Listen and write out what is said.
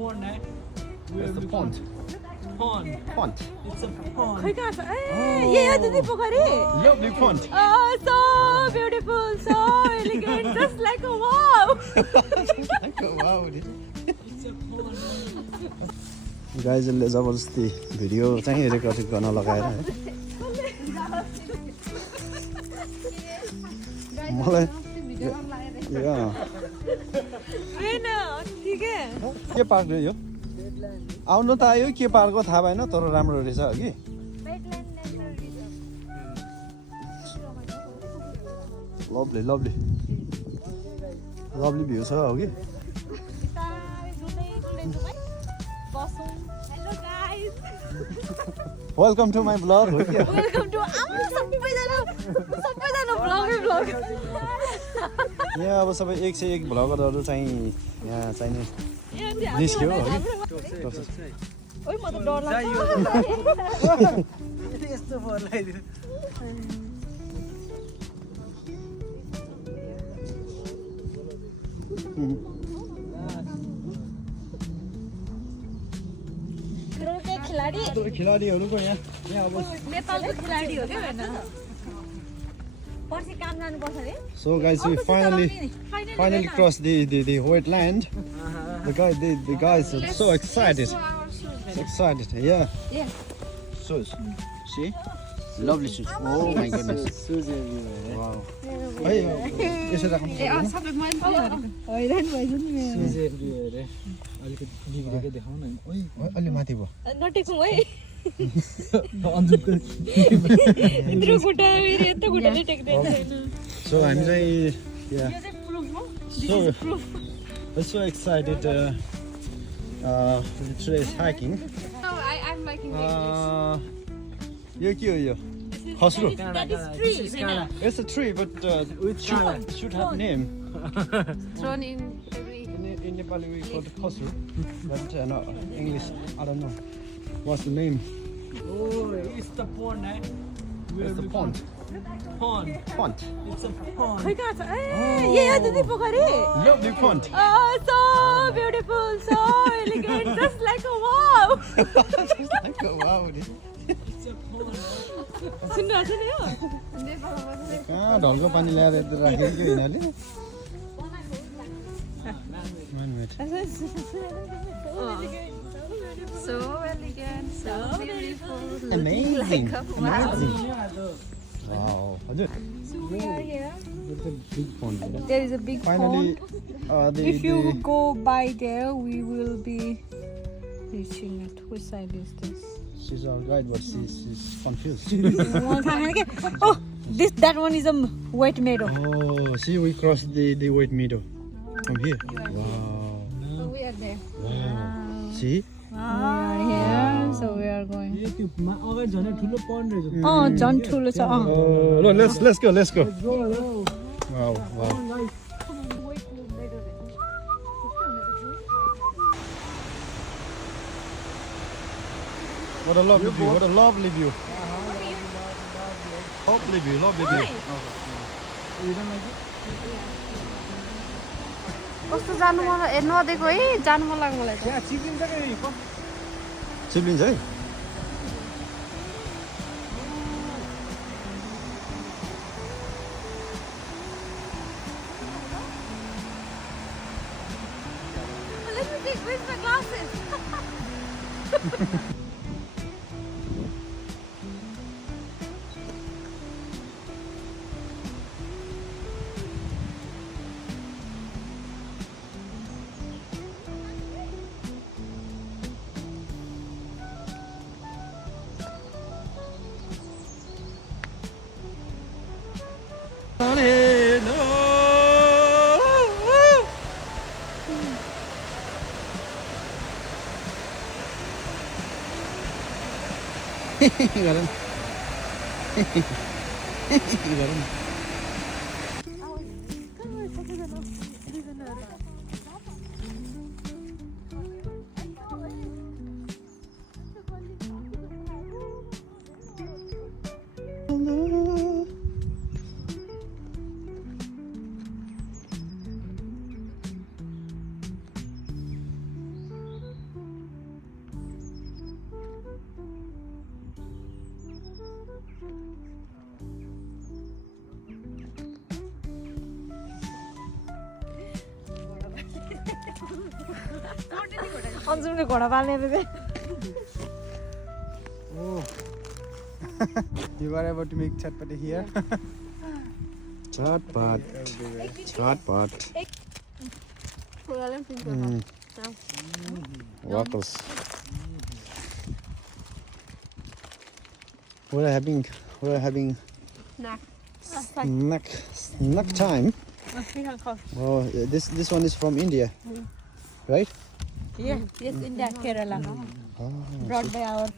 pond, eh? Where's the pond? Pond. Pond. It's a pond. खै कहाँ छ ए यहाँ दिदी पोखरी Lovely pond. Oh, so beautiful, so elegant, just like a wow. Wow. It's a pond. गाइजले जबरजस्ती video चाहिँ record गर्न लगाएर है मलाई हैन ठिकै के पार्क हो यो आउनु त आयो के पार्क हो थाहा भएन तर राम्रो रहेछ हगि लभली लभली लभली भ्यू छ हगि Hello guys. Welcome to my vlog हो कि Welcome to सबैजना भ्लग यहाँ अब सबै 101 भ्लगरहरू चाहिँ यहाँ चाहिने निस्क्यो हो कि ओइ म त डर लाग्छ यस्तो बोलाइदियो खिलाडी खेलाडीहरूको यहाँ अब नेपालको खिलाडी हो क्या हैन पर्सि काम जानुपर्छ रे So guys, we finally crossed the wetland. The guys are so excited. So excited, yeah. Yeah. Shoes. See? Lovely shoes. Oh my goodness. Wow. Hey, यसो राख्नु सबै मैले हैरान भइसु नि अरे अलिकति बिग्रेको देखाउन नि ओइ अलि माथि भयो नटेकौँ है अन्जुको इत्रो खुट्टा फेरि यस्तो खुट्टाले टेक्दैन छैन So हामी चाहिँ yeah. यो चाहिँ प्रुफ हो So we're so excited today's hiking. I'm liking यो के हो यो? खस्रो. that is tree It's a tree but it should have name. thrown in every In Nepali we call it khosro, but no, English I don't know. What's the name? Oh, it's the pond, eh? It's the pond. Pond. Pond. It's a pond. खै कहाँ छ ए यहाँ दिदी पोखरी Lovely pond. Oh, so beautiful, so elegant, just like a wow. Wow. It's a pond. सुन्नु छ नि यो कहाँ ढलको पानी ल्याएर यता राखेको कि यिनीहरूले? One minute. So elegant, so beautiful. Amazing. Amazing. Yeah, the Wow. हजुर. So we are here. It's a big pond. There is a big Finally, pond. the If you go by there, we will be reaching it. Which side is this? she's our guide, but she's confused. Oh, that one is a wet meadow. Oh, see, we crossed the wet meadow from here. Wow. So we are there. Wow. See? We are here, so we are going. यो त्यो अगाडि झनै ठुलो pond रहेछ झन् ठुलो छ Oh, no, let's go. Wow, wow. What a lovely view. What a lovely view. Lovely view. कस्तो जानु मलाई नदेको है जानु मन लाग्यो मलाई त्यहाँ चिपिन्छ के Siblings, eh? Let me take with my glasses. Garam. Garam. अन्जुमले घोडा पाल्ने रे Oh. You were able to make chatpati here? Chatpat. Chatpat. Waffles. We're having snack time. Oh, this one is from India, right? Yes, India, Kerala. Brought by our